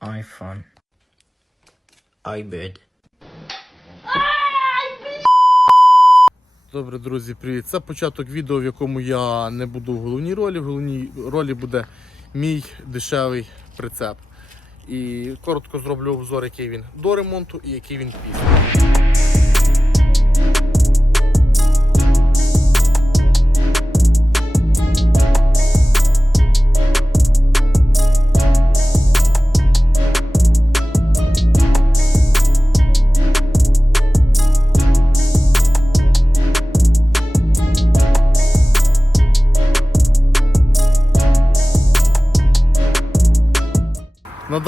iPhone. iBird. Добре, друзі, привіт. Це початок відео, в якому я не буду в головній ролі. В головній ролі буде мій дешевий прицеп. І коротко зроблю обзор, який він до ремонту і який він після.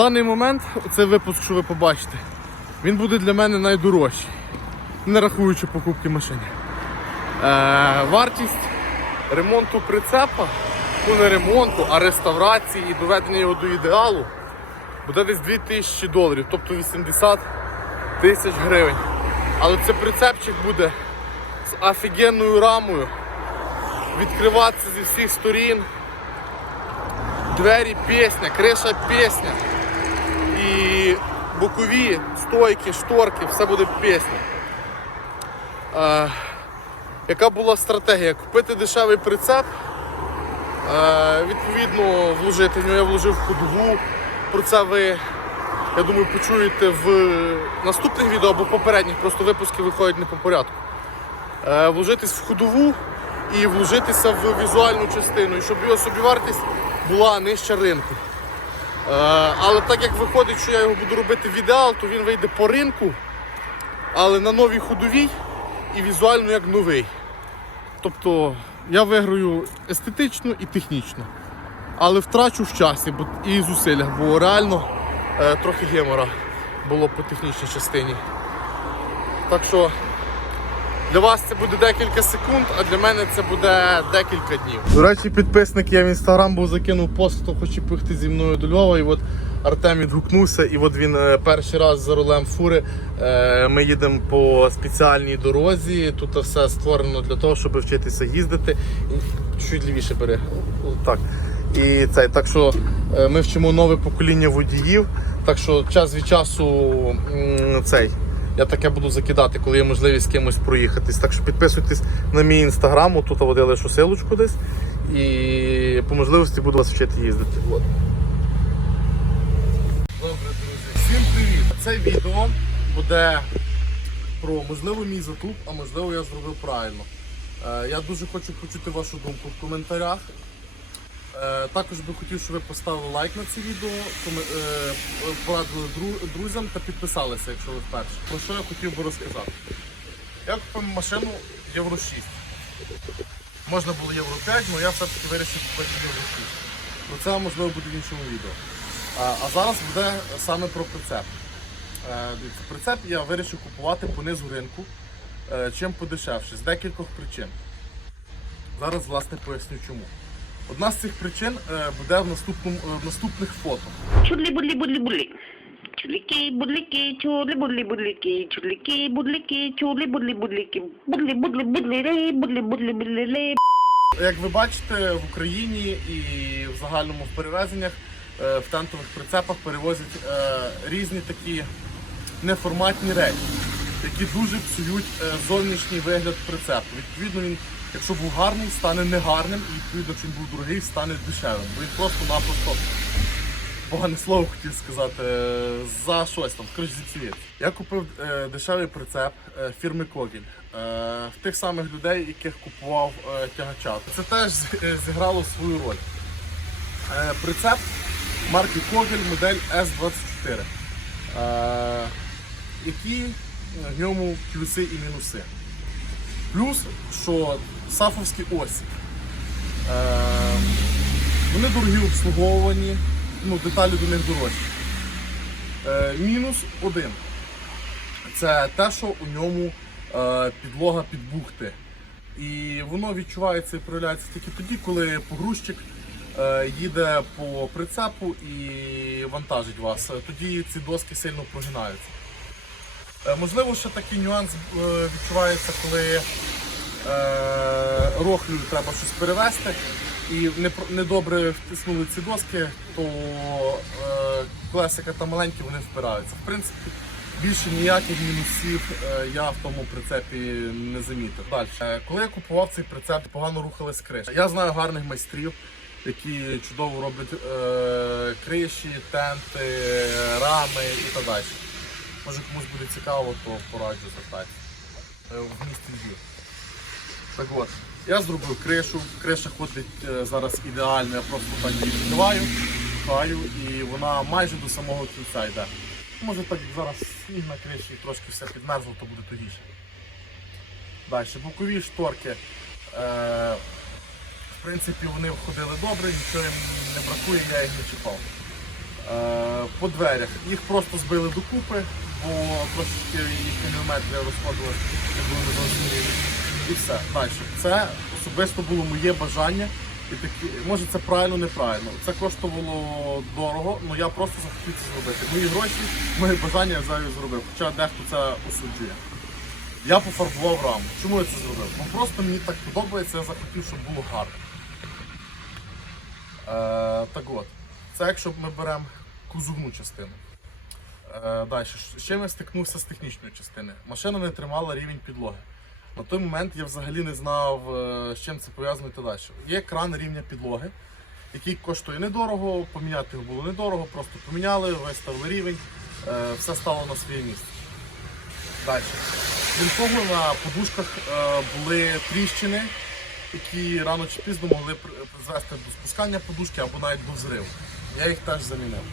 Даний момент цей випуск, що ви побачите, він буде для мене найдорожчий, не рахуючи покупки машини. Е, вартість ремонту прицепа, ну не ремонту, а реставрації і доведення його до ідеалу буде десь 2000 доларів, тобто 80 тисяч гривень. Але це прицепчик буде з офігенною рамою, відкриватися зі всіх сторін. Двері пісня, криша пісня. І бокові, стойки, шторки, все буде пісня. Е, яка була стратегія? Купити дешевий прицеп, е, відповідно вложити в нього. Я вложив ходову. Про це ви, я думаю, почуєте в наступних відео або попередніх, просто випуски виходять не по порядку. Е, вложитись в ходову і вложитися в візуальну частину, і щоб його собівартість була нижча ринку. Е, але так як виходить, що я його буду робити в ідеал, то він вийде по ринку, але на новій ходовій і візуально як новий. Тобто я виграю естетично і технічно. Але втрачу в часі і зусиллях, бо реально е, трохи гемора було по технічній частині. Так що для вас це буде декілька секунд, а для мене це буде декілька днів. До речі, підписник, я в інстаграм був закинув пост, хто хоче пихти зі мною до Львова. І от Артем відгукнувся, і от він е, перший раз за рулем фури. Е, Ми їдемо по спеціальній дорозі. Тут все створено для того, щоб вчитися їздити. Чуть лівіше бери. Так. І цей, так що е, ми вчимо нове покоління водіїв. Так що час від часу цей. Я таке буду закидати, коли є можливість з кимось проїхатись. Так що підписуйтесь на мій інстаграм, тут я лишу силочку десь. І по можливості буду вас вчити їздити. От. Добре, друзі, всім привіт! Це відео буде про можливо мій затуп, а можливо я зробив правильно. Е, Я дуже хочу почути вашу думку в коментарях. Е, Також би хотів, щоб ви поставили лайк на це відео, е, порадили друзям та підписалися, якщо ви вперше. Про що я хотів би розказати? Я купив машину Євро 6. Можна було Євро 5, але я все-таки вирішив купити Євро 6. Про це можливо буде в іншому відео. А, зараз буде саме про прицеп. Е, Прицеп я вирішив купувати по низу ринку, чим подешевше, з декількох причин. Зараз власне поясню чому. Одна з цих причин е, буде в, наступному, е, в наступних фото. Чудлі будлі будлі будлі. Чудліки, будліки, чудлі будлі будліки, чудліки, будліки, чудлі будлі будліки, будлі будлі будлі рей, будлі будлі будлі рей. Як ви бачите, в Україні і в загальному в перевезеннях е, в тентових прицепах перевозять різні такі неформатні речі, які дуже псують зовнішній вигляд прицепу. Відповідно, він, якщо був гарний, стане негарним, і відповідно, якщо був дорогий, стане дешевим. Бо він просто-напросто погане слово хотів сказати, за щось там, коротше, зіпсується. Я купив е, дешевий прицеп е, фірми Когіль. Е, в тих самих людей, яких купував е, тягача. Це теж е, зіграло свою роль. Е, прицеп марки Когель модель S24. Е, які е, в ньому плюси і мінуси. Плюс, що сафовські осі. Е, вони дорогі в обслуговуванні, ну, деталі до них дорожчі. Е, мінус один. Це те, що у ньому е, підлога під бухти. І воно відчувається і проявляється тільки тоді, коли погрузчик е, їде по прицепу і вантажить вас. Тоді ці доски сильно прогинаються. Можливо, ще такий нюанс відчувається, коли е, рохлею треба щось перевезти і не, недобре втиснули ці доски, то е, колесика там маленькі, вони впираються. В принципі, більше ніяких мінусів е, я в тому прицепі не замітив. Далі. Коли я купував цей прицеп, погано рухались криші. Я знаю гарних майстрів, які чудово роблять криші, тенти, рами і так далі. Може комусь буде цікаво, то пораджу звертатися. В місті Львів. Так от, я зробив кришу, криша ходить е, зараз ідеально, я просто так її відкриваю, пхаю, і вона майже до самого кінця йде. Може так як зараз сніг на криші і трошки все підмерзло, то буде тугіше. Далі, бокові шторки. Е, в принципі, вони входили добре, нічого їм не бракує, я їх не чіпав. Е, по дверях. Їх просто збили докупи, бо трошки їхня геометрія розходилась, не було не. І все. Далі. Це особисто було моє бажання. І такі, може це правильно, неправильно. Це коштувало дорого, але я просто захотів це зробити. Мої гроші, моє бажання я взагалі зробив. Хоча дехто це осуджує. Я пофарбував раму. Чому я це зробив? Бо просто мені так подобається, я захотів, щоб було гарно. Е, так от, це якщо ми беремо кузовну частину. Е, далі, з чим я стикнувся з технічної частини? Машина не тримала рівень підлоги. На той момент я взагалі не знав, е, з чим це пов'язано і так далі. Є кран рівня підлоги, який коштує недорого, поміняти його було недорого, просто поміняли, виставили рівень, е, все стало на своє місце. Далі. Крім того, на подушках е, були тріщини, які рано чи пізно могли призвести до спускання подушки або навіть до взриву. Я їх теж замінив.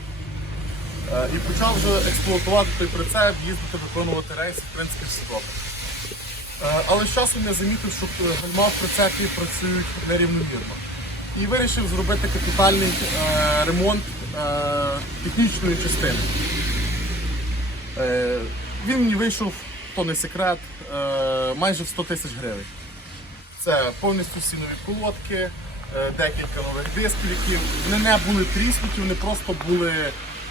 І почав вже експлуатувати той прицеп, їздити, виконувати рейси, в принципі, все добре. Е, Але з часом я замітив, що е, гальма в прицепі працюють нерівномірно. І вирішив зробити капітальний е, ремонт технічної частини. Він мені вийшов, то не секрет, майже в 100 тисяч гривень. Це повністю всі нові колодки, декілька нових дисків, які вони не були тріснуті, вони просто були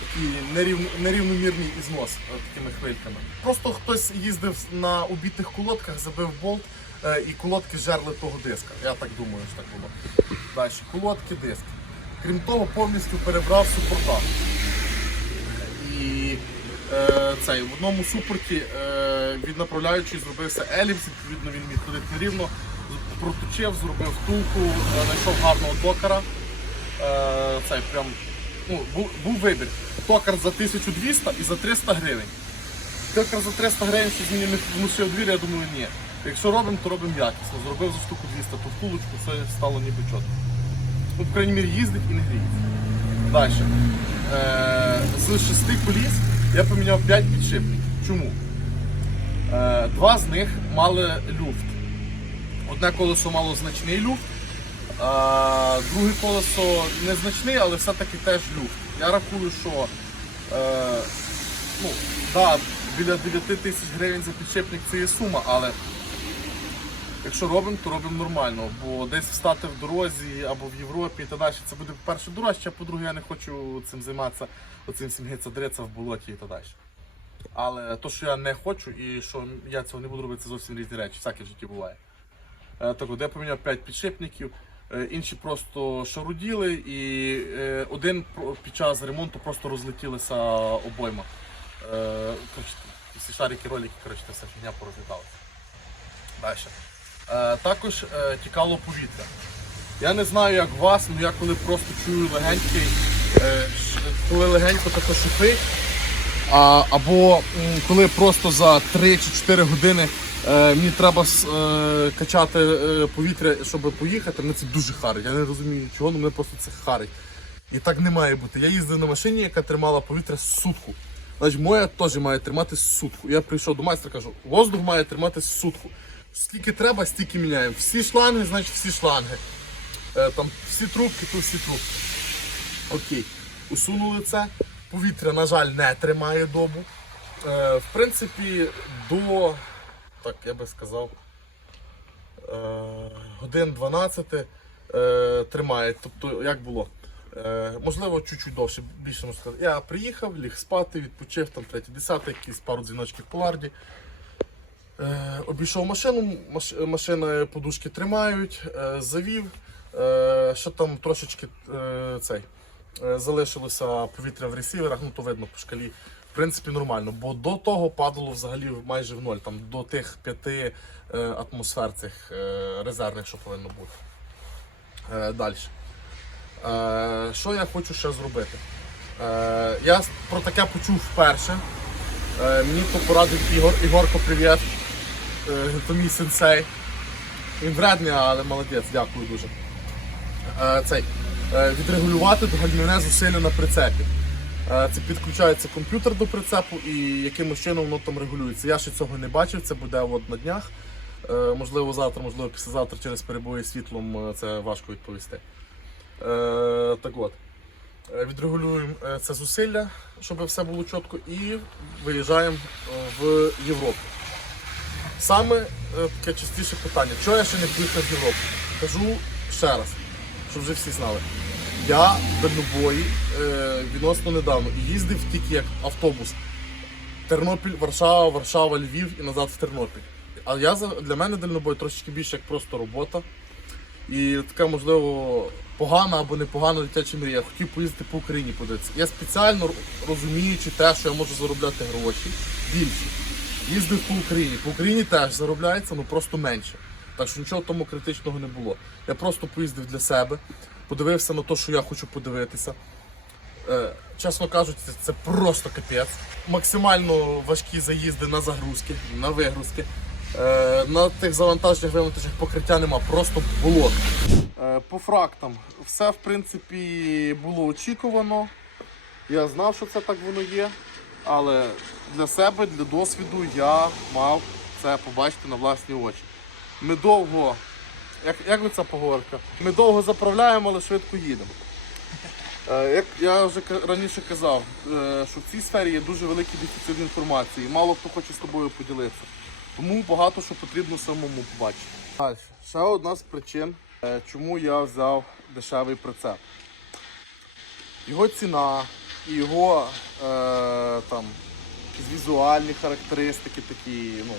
такі нерівно, нерівномірний ізнос е, такими хвильками. Просто хтось їздив на убитих колодках, забив болт е, і колодки жерли того диска. Я так думаю, що так було. Далі, колодки, диски. Крім того, повністю перебрав супорта. І е, цей, в одному супорті е, від направляючої зробився еліпс, відповідно він міг ходити рівно, проточив, зробив втулку, е, знайшов гарного токара. Е, цей, прям, ну, був, був вибір. Токар за 1200 і за 300 гривень. Токар за 300 гривень щось мені не внушив двір, я думаю, ні. Якщо робимо, то робимо якісно. Зробив за штуку 200, то втулочку все стало ніби чітко. Ну, по крайній мірі, їздить і не гріється. Далі. Е, з шести коліс я поміняв 5 підшипників. Чому? Е, два з них мали люфт. Одне колесо мало значний люфт, а друге колесо незначний, але все-таки теж люфт. Я рахую, що е, ну, да, біля 9 тисяч гривень за підшипник це є сума, але Якщо робимо, то робимо нормально, бо десь встати в дорозі або в Європі і так далі, це буде по-перше дорожче, а по-друге, я не хочу цим займатися, оцим всім гицадриця в болоті і так далі. Але то, що я не хочу і що я цього не буду робити, це зовсім різні речі, всяке в житті буває. Е, Так от поміняв 5 підшипників, інші просто шаруділи, і е, один під час ремонту просто розлетілася обойма. Е, всі шарики, ролики, коротше, вся фігня порозліталася. Далі. Е, також е, тікало повітря. Я не знаю, як вас, але я коли просто чую легенький, е, коли легенько тако шипить, або коли просто за 3 чи 4 години е, мені треба е, качати е, повітря, щоб поїхати, мене це дуже харить. Я не розумію чого, але мене просто це харить. І так не має бути. Я їздив на машині, яка тримала повітря сутку. Значить, моя теж має тримати сутку. Я прийшов до майстра, кажу, воздух має тримати сутку. Скільки треба, стільки міняємо. Всі шланги, значить всі шланги. Е, там всі трубки, то всі трубки. Окей. Усунули це. Повітря, на жаль, не тримає добу. Е, в принципі, до, так я би сказав, е, годин 12 е, тримає. Тобто, як було? Е, можливо, чуть-чуть довше, більше можна сказати. Я приїхав, ліг спати, відпочив, там 3-10, якісь пару дзвіночків по ларді. Обійшов машину, маш, машина подушки тримають, завів, що там трошечки цей, Залишилося повітря в ресіверах, ну то видно по шкалі. Принципі, нормально, бо до того падало взагалі майже в ноль, там до тих п'яти е, атмосфер цих е, резервних, що повинно бути. Е, Далі. Що я хочу ще зробити? Я про таке почув вперше. Мені то порадив Ігор. Ігорко, привіт. То мій сенсей. Він вредний, але молодець, дякую дуже. Цей, відрегулювати гальмівне зусилля на прицепі. Е, Це підключається комп'ютер до прицепу і якимось чином воно там регулюється. Я ще цього не бачив, це буде от на днях. Е, Можливо, завтра, можливо, післязавтра через перебої світлом е, це важко відповісти. Так от. Відрегулюємо це зусилля, щоб все було чітко, і виїжджаємо в Європу. Саме таке частіше питання, чого я ще не поїхав в Європу? Кажу ще раз, щоб вже всі знали. Я в дальнобої е, відносно недавно і їздив тільки як автобус. Тернопіль, Варшава, Варшава, Львів і назад в Тернопіль. А я для мене дальнобой трошечки більше як просто робота. І така, можливо, погана або непогана дитяча мрія. Я хотів поїздити по Україні подивитися. Я спеціально розуміючи те, що я можу заробляти гроші більше. Їздив по Україні. По Україні теж заробляється, ну просто менше. Так що нічого тому критичного не було. Я просто поїздив для себе, подивився на те, що я хочу подивитися. Е, чесно кажучи, це, просто капець. Максимально важкі заїзди на загрузки, на вигрузки. Е, на тих завантаженнях вивантажних покриття нема, просто болото. Е, по фрактам все в принципі було очікувано. Я знав, що це так воно є, але для себе, для досвіду я мав це побачити на власні очі. Ми довго, як, як ви ця поговорка? Ми довго заправляємо, але швидко їдемо. Е, Як я вже раніше казав, е, що в цій сфері є дуже великий дефіцит інформації. Мало хто хоче з тобою поділитися. Тому багато що потрібно самому побачити. Далі. Ще одна з причин, е, чому я взяв дешевий прицеп. Його ціна і його е, там, візуальні характеристики такі, ну,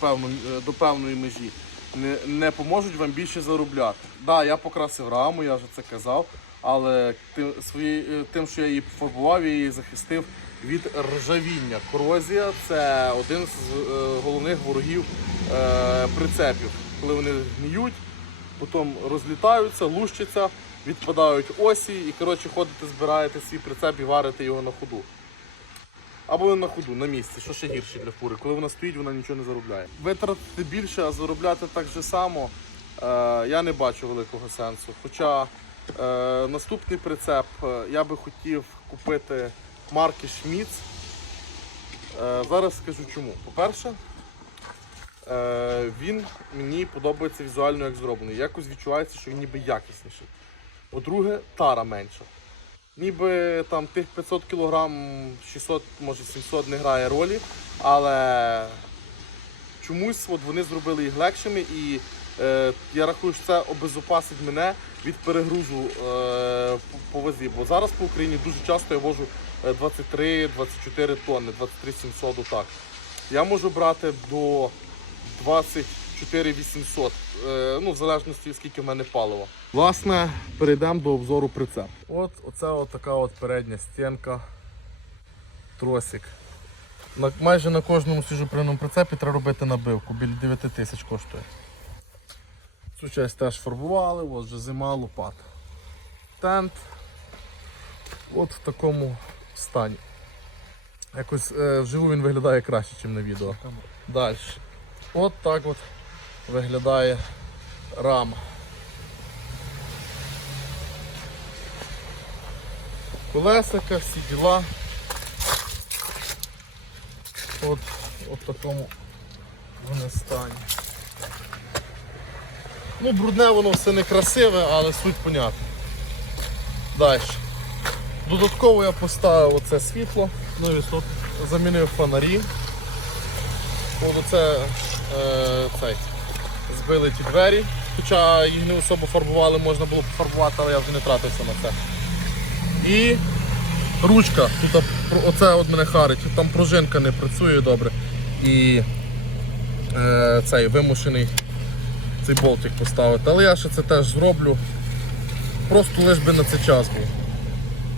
певну, до певної межі, не, не поможуть вам більше заробляти. Так, да, я покрасив раму, я вже це казав, але тим, свої, е, тим, що я її пофарбував, я її захистив від ржавіння. Корозія це один з е, головних ворогів е, прицепів. Коли вони гниють, потім розлітаються, лущаться, відпадають осі і коротше ходите, збираєте свій прицеп і варите його на ходу. Або на ходу, на місці, що ще гірше для фури. Коли вона стоїть, вона нічого не заробляє. Витратити більше, а заробляти так же само, е, я не бачу великого сенсу. Хоча е, наступний прицеп е, я би хотів купити марки Schmitz. Е, зараз скажу чому. По-перше, е, він мені подобається візуально як зроблений. Якось відчувається, що він ніби якісніший. По-друге, тара менша. Ніби там тих 500 кг, 600, може 700 не грає ролі, але чомусь от вони зробили їх легшими і е, я рахую, що це обезопасить мене від перегрузу е, по, вазі. Бо зараз по Україні дуже часто я вожу е, 23-24 тонни, 23 700 отак. Я можу брати до 24 800, е, ну в залежності скільки в мене палива. Власне, перейдемо до обзору прицеп. От оце от така от передня стінка, тросик. На, майже на кожному свіжоприному прицепі треба робити набивку, біля 9 тисяч коштує. Цю часть теж фарбували, от вже зима лопата. Тент от в такому стані. Якось е, вживу він виглядає краще, ніж на відео. Далі. От так от виглядає рама. Колесика, всі діла. От, от такому вони стані. Ну, брудне воно все не красиве, але суть понятна. Далі. Додатково я поставив оце світло, ну і стоп, замінив фонарі. Оце е, цей, збили ті двері. Хоча їх не особо фарбували, можна було пофарбувати, але я вже не тратився на це. І ручка, тут оце от мене харить, там пружинка не працює добре. І е, цей вимушений цей болтик поставити. Але я ще це теж зроблю. Просто лиш би на цей час був.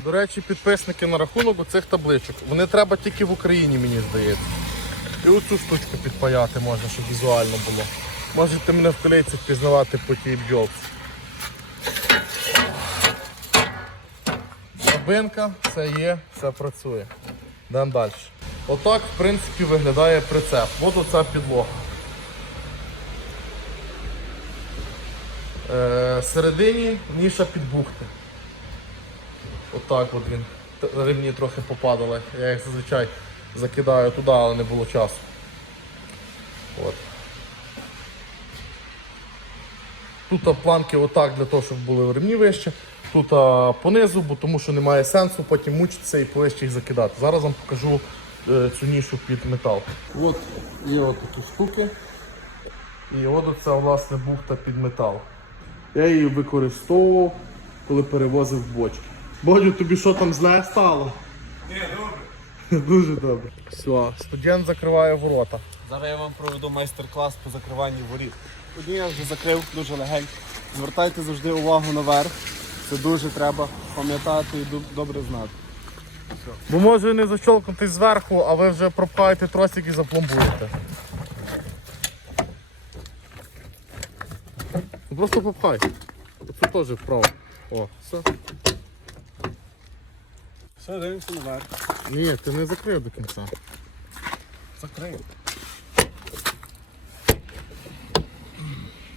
До речі, підписники на рахунок оцих табличок. Вони треба тільки в Україні, мені здається. І оцю штучку підпаяти можна, щоб візуально було. Можете мене в колейці впізнавати по тій бджолці. Бабинка, все є, все працює. Йдемо далі. Отак, в принципі, виглядає прицеп. От оця підлога. Е, всередині ніша під бухти. Отак от він. Ремні трохи попадали. Я їх зазвичай закидаю туди, але не було часу. От. Тут планки отак для того, щоб були ремні вище. Тут понизу, бо тому що немає сенсу потім мучитися і повище їх закидати. Зараз вам покажу е, цю нішу під метал. От є от такі штуки. І от оця власне бухта під метал. Я її використовував, коли перевозив бочки. Бодю, тобі що там зле стало? Ні, добре. Дуже добре. Все, студент закриває ворота. Зараз я вам проведу майстер-клас по закриванню воріт. Одні я вже закрив дуже легенько. Звертайте завжди увагу наверх. Це дуже треба пам'ятати і добре знати. Бо може не защолкнутись зверху, а ви вже пропхаєте тросик і запломбуєте. Ну, Просто попхай. Оце теж вправо. О, все. Все, дивимося наверх. Ні, ти не закрив до кінця. Закрив.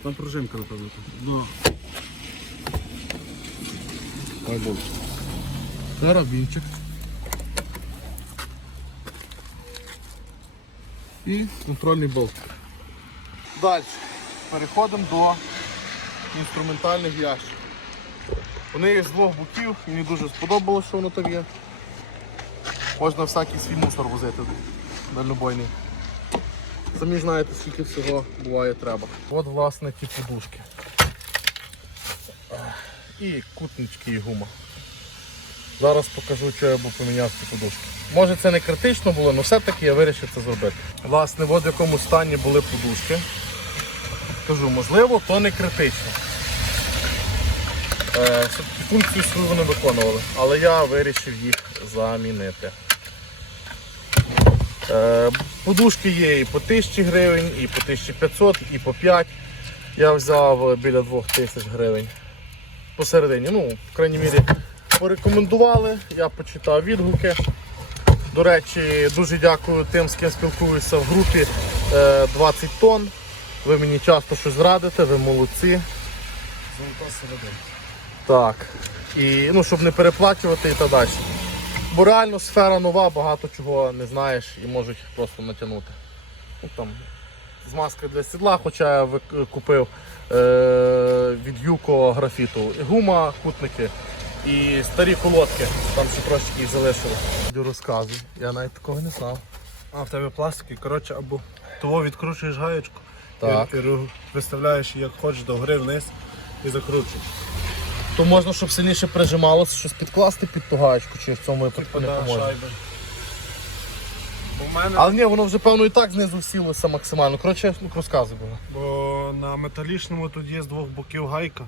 Там пружинка, напевно. Ну. Боже. Карабінчик. І контрольний болт. Далі. Переходимо до інструментальних ящиків. Вони є з двох боків, мені дуже сподобалося, що воно там є. Можна всякий свій мусор возити дальнобойний. Самі знаєте, скільки всього буває треба. От власне ті подушки. І кутнички і гума. Зараз покажу, що я був поміняв ці подушки. Може це не критично було, але все-таки я вирішив це зробити. Власне, от в якому стані були подушки. Кажу, можливо, то не критично. Е, функцію свою вони виконували, але я вирішив їх замінити. Е, подушки є і по 1000 гривень, і по 1500, і по 5. Я взяв е, біля 2000 гривень посередині. Ну, в крайній мірі, порекомендували, я почитав відгуки. До речі, дуже дякую тим, з ким спілкуюся в групі е, 20 тонн. Ви мені часто щось радите, ви молодці. Золота середина. Так. І ну, щоб не переплачувати і так далі. Бо реально сфера нова, багато чого не знаєш і можуть просто натягнути. Ну, там, змазка для сідла, хоча я купив е- від Юко графіту. І гума, кутники і старі колодки, там ще трошки їх залишилось. Йду розказуй, я навіть такого не знав. А в тебе пластики, коротше, або того відкручуєш гаєчку, Так. і, і виставляєш як хочеш догори вниз і закручуєш. То можна, щоб сильніше прижималося, щось підкласти під ту гаєчку, чи в цьому випадку не поможе. Бо в мене Але ні, воно вже певно і так знизу сілося максимально. Коротше, ну, розказуй було. Бо на металічному тут є з двох боків гайка.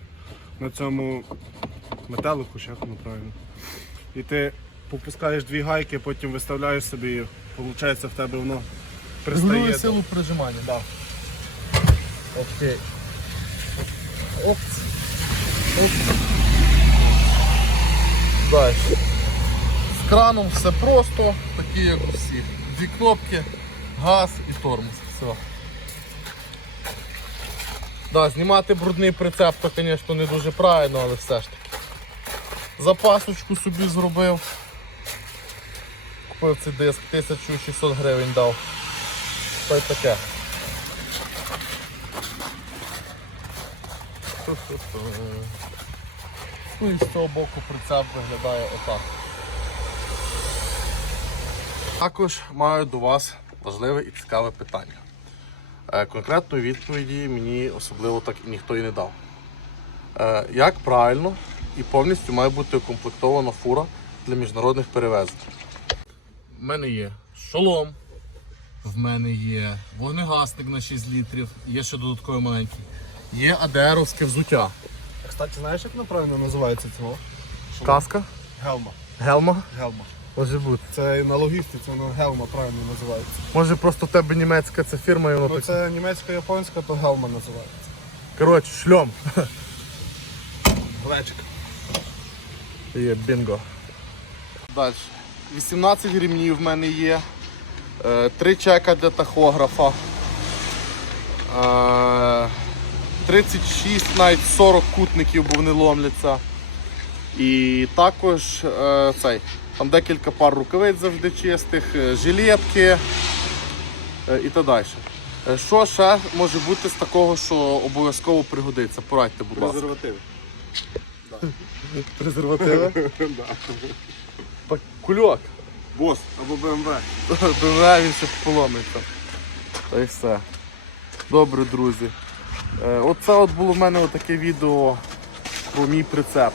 На цьому металику, чи як воно правильно. І ти попускаєш дві гайки, потім виставляєш собі, і виходить в тебе воно пристає. Регулює до- силу прижимання. Да. Окей. Оп. Далі. З краном все просто, такі як у всіх. Дві кнопки, газ і тормоз. Все. Да, знімати брудний прицеп, то, звісно, не дуже правильно, але все ж таки. Запасочку собі зробив. Купив цей диск, 1600 гривень дав. Та й таке. Ну і з цього боку прицеп виглядає отак. Також маю до вас важливе і цікаве питання. Е, Конкретної відповіді мені особливо так і ніхто і не дав. Е, Як правильно і повністю має бути укомплектована фура для міжнародних перевезень? У мене є шолом, в мене є вогнегасник на 6 літрів, є ще додатковий маленький. Є АДРовське взуття. Кстати, знаєш, як правильно називається цього? Каска? Гелма. Гелма? Гелма. Може бути. Це на логістиці, воно гелма правильно називається. Може просто в тебе німецька ця фірма і воно Ну так. це німецько-японська, то гелма називається. Коротше, шльом. Глечка. Є бінго. Далі. 18 гривнів в мене є. Е, Три чека для тахографа. Е, 36, навіть 40 кутників, бо вони ломляться. І також е, цей, там декілька пар рукавиць завжди чистих, е, жилетки е, і так далі. Е, Що ще може бути з такого, що обов'язково пригодиться? Порадьте, будь ласка. Презервативи. Презервативи? Так, Кульок. Бос або БМВ. БМВ він ще поломиться. Та й все. Добре, друзі. Е, Оце от було в мене таке відео про мій прицеп.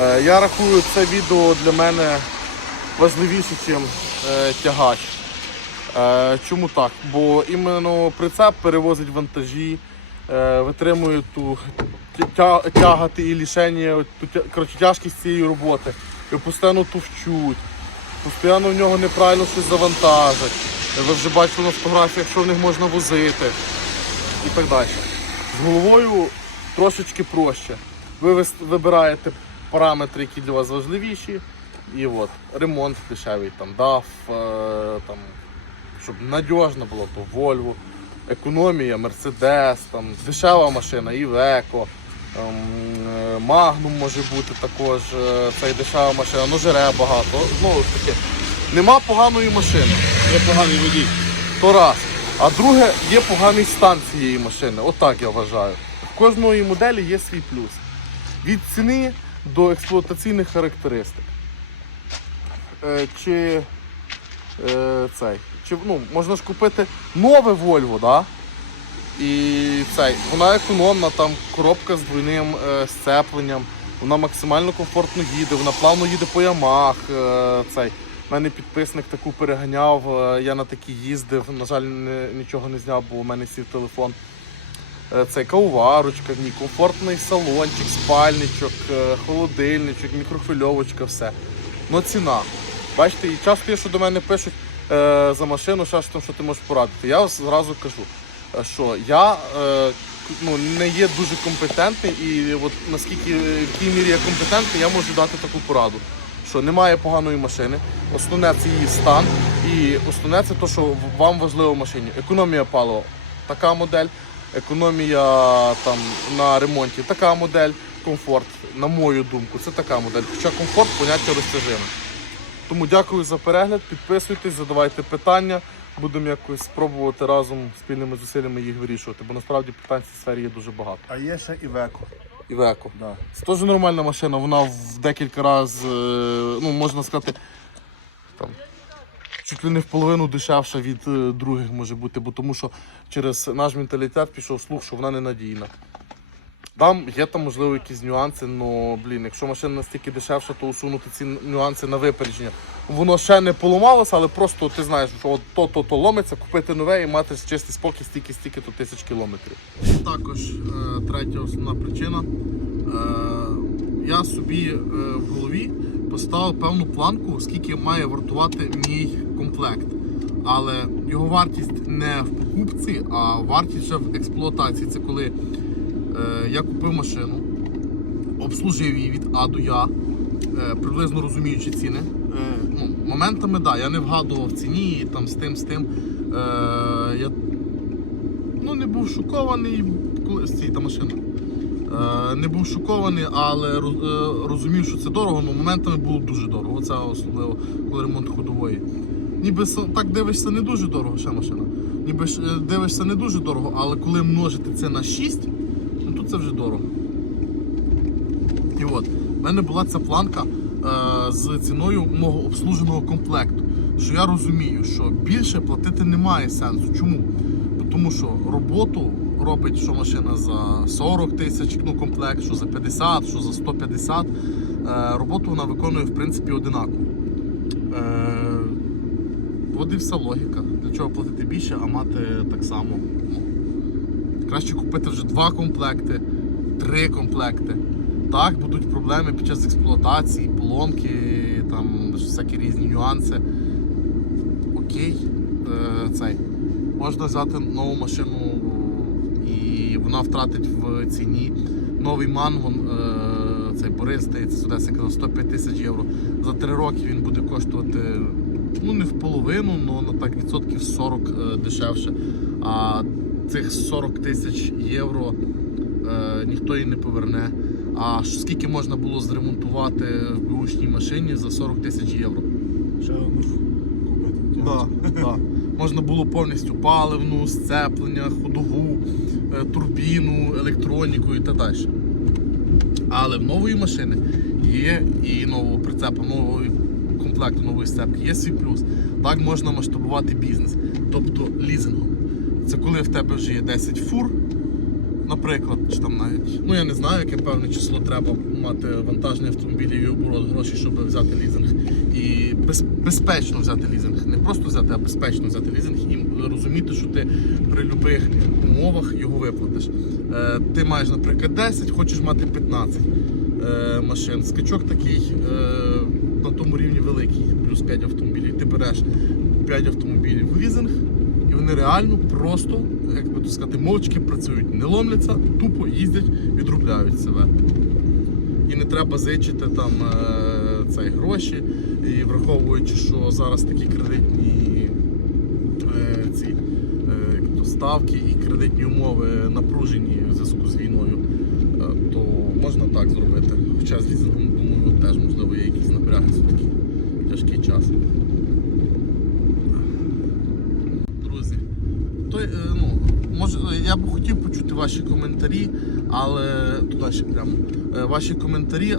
Е, Я рахую, це відео для мене важливіше, ніж тягач. Е, Чому так? Бо іменно прицеп перевозить вантажі, витримує ту тя- тягати і лішення, ту коротше, тяжкість цієї роботи. Його постійно товчуть, постійно в нього неправильно щось завантажать. Ви вже бачили на фотографіях, що в них можна возити і так далі. З головою трошечки проще. Ви вибираєте параметри, які для вас важливіші. І от, ремонт дешевий, там, DAF, е, там, щоб надіжно було, то Volvo, економія, Mercedes, там, дешева машина, Iveco, ем, е, Magnum може бути також, е, це дешева машина, ну жере багато. Знову ж таки, нема поганої машини. Є поганий водій. То раз. А друге, є поганий стан цієї машини. Отак я вважаю. В кожної моделі є свій плюс. Від ціни до експлуатаційних характеристик. Е, чи е, цей. Чи, ну, можна ж купити нове Volvo, да? І цей, вона економна, там коробка з двойним е, сцепленням, вона максимально комфортно їде, вона плавно їде по ямах. Е, цей. У мене підписник таку переганяв, е, я на такій їздив, на жаль, нічого не зняв, бо у мене сів телефон. Е, Це кавоварочка, в комфортний салончик, спальничок, е, холодильничок, мікрохвильовочка, все. Ну ціна. Бачите, і часто є, що до мене пишуть е, за машину, що там, що ти можеш порадити. Я зразу кажу, що я е, ну, не є дуже компетентний, і от наскільки в якій мірі я компетентний, я можу дати таку пораду. Що немає поганої машини, основне це її стан, і основне це те, що вам важливо в машині. Економія палива, така модель, економія там на ремонті, така модель, комфорт, на мою думку, це така модель. Хоча комфорт поняття розтяжиме. Тому дякую за перегляд, підписуйтесь, задавайте питання. Будемо якось спробувати разом спільними зусиллями їх вирішувати, бо насправді питань в цій сфері є дуже багато. А є ще Івеко. Івеко. Да. Це теж нормальна машина, вона в декілька разів, ну можна сказати, там, чуть ли не в половину дешевша від е, других може бути, бо тому що через наш менталітет пішов слух, що вона ненадійна. Там є там, можливо, якісь нюанси, але блін, якщо машина настільки дешевша, то усунути ці нюанси на випередження. Воно ще не поламалося, але просто ти знаєш, що от то-то то ломиться, купити нове і мати чистий спокій стільки, стільки то тисяч кілометрів. Також е, третя основна причина. Е, я собі е, в голові поставив певну планку, скільки має вартувати мій комплект. Але його вартість не в покупці, а вартість вже в експлуатації. Це коли я купив машину, обслужив її від А до Я, е, приблизно розуміючи ціни. Е, ну, моментами, да, я не вгадував ціні, там, з тим, з тим. Е, я ну, не був шокований, коли стій, та машина. Е, не був шокований, але е, розумів, що це дорого, але моментами було дуже дорого. Це особливо, коли ремонт ходової. Ніби так дивишся не дуже дорого, ще машина. Ніби е, дивишся не дуже дорого, але коли множити це на 6, ну то це вже дорого. І от, в мене була ця планка е, з ціною мого обслуженого комплекту. Що я розумію, що більше платити немає сенсу. Чому? Тому що роботу робить, що машина за 40 тисяч, ну комплект, що за 50, що за 150. Е, роботу вона виконує в принципі одинаково. Е, от і вся логіка. Для чого платити більше, а мати так само. Краще купити вже два комплекти, три комплекти. Так, будуть проблеми під час експлуатації, поломки, там всякі різні нюанси. Окей, е, цей. Можна взяти нову машину і вона втратить в ціні. Новий ман, вон, е, цей Борис здається, сюди казав 105 тисяч євро. За 3 роки він буде коштувати ну не в половину, але на так відсотків 40 е, дешевше. А цих 40 тисяч євро е, ніхто її не поверне. А скільки можна було зремонтувати в бушній машині за 40 тисяч євро? Ще одну купити. Да, да. Можна було повністю паливну, сцеплення, ходову, е, турбіну, електроніку і так далі. Але в нової машини є і нового прицепу, нового комплекту нової сцепки, є свій плюс. Так можна масштабувати бізнес, тобто лізингом. Це коли в тебе вже є 10 фур, наприклад, чи там навіть, ну я не знаю, яке певне число треба мати вантажний автомобіль і оборот грошей, щоб взяти лізинг. І без, безпечно взяти лізинг. Не просто взяти, а безпечно взяти лізинг і розуміти, що ти при будь-яких умовах його виплатиш. Е, ти маєш, наприклад, 10, хочеш мати 15 е, машин. Скачок такий е, на тому рівні великий, плюс 5 автомобілів. Ти береш 5 автомобілів в лізинг, вони реально просто, як би то сказати, мовчки працюють, не ломляться, тупо їздять, відробляють себе. І не треба зичити там е, цей гроші. І враховуючи, що зараз такі кредитні е, ці, е, ставки і кредитні умови напружені в зв'язку з війною, то можна так зробити. Хоча з лізингом, думаю, теж можливо є якісь напряги за такий тяжкий час. Друзі, то, е, ну, може, я б хотів почути ваші коментарі, але туди прямо. Е, Ваші коментарі,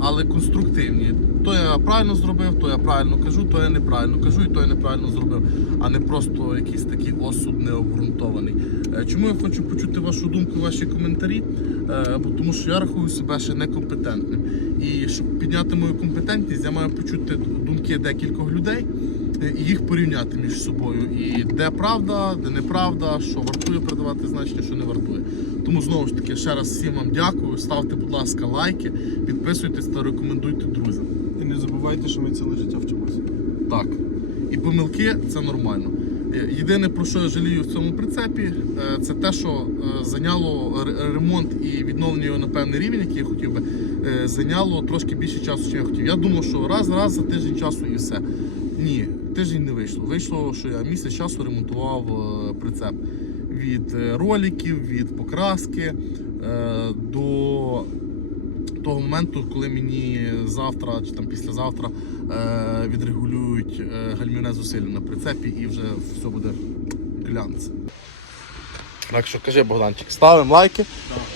але конструктивні. То я правильно зробив, то я правильно кажу, то я неправильно кажу, і то я неправильно зробив, а не просто якийсь такий осуд необґрунтований. Е, Чому я хочу почути вашу думку, ваші коментарі? Е, Бо тому що я рахую себе ще некомпетентним. І щоб підняти мою компетентність, я маю почути думки декількох людей і їх порівняти між собою. І де правда, де неправда, що вартує придавати значення, що не вартує. Тому знову ж таки ще раз всім вам дякую. Ставте, будь ласка, лайки, підписуйтесь та рекомендуйте друзям. І не забувайте, що ми ціле життя вчимося. Так. І помилки це нормально. Е, Єдине, про що я жалію в цьому прицепі, е, це те, що е, зайняло ремонт і відновлення його на певний рівень, який я хотів би, е, зайняло трошки більше часу, ніж я хотів. Я думав, що раз, раз за тиждень часу і все. Ні, тиждень не вийшло. Вийшло, що я місяць часу ремонтував е, прицеп. Від е, роликів, від покраски е, до того моменту, коли мені завтра чи там післязавтра відрегулюють гальмівне зусилля на прицепі і вже все буде глянц. Так що кажи, Богданчик, ставимо лайки,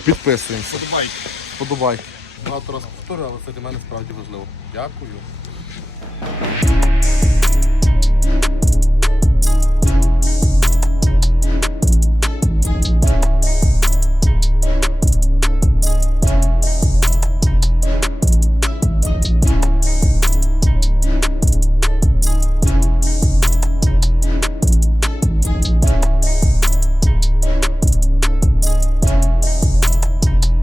підписуємося. Подобайте. Подобайки. Багато раз повторюю, але це для мене справді важливо. Дякую.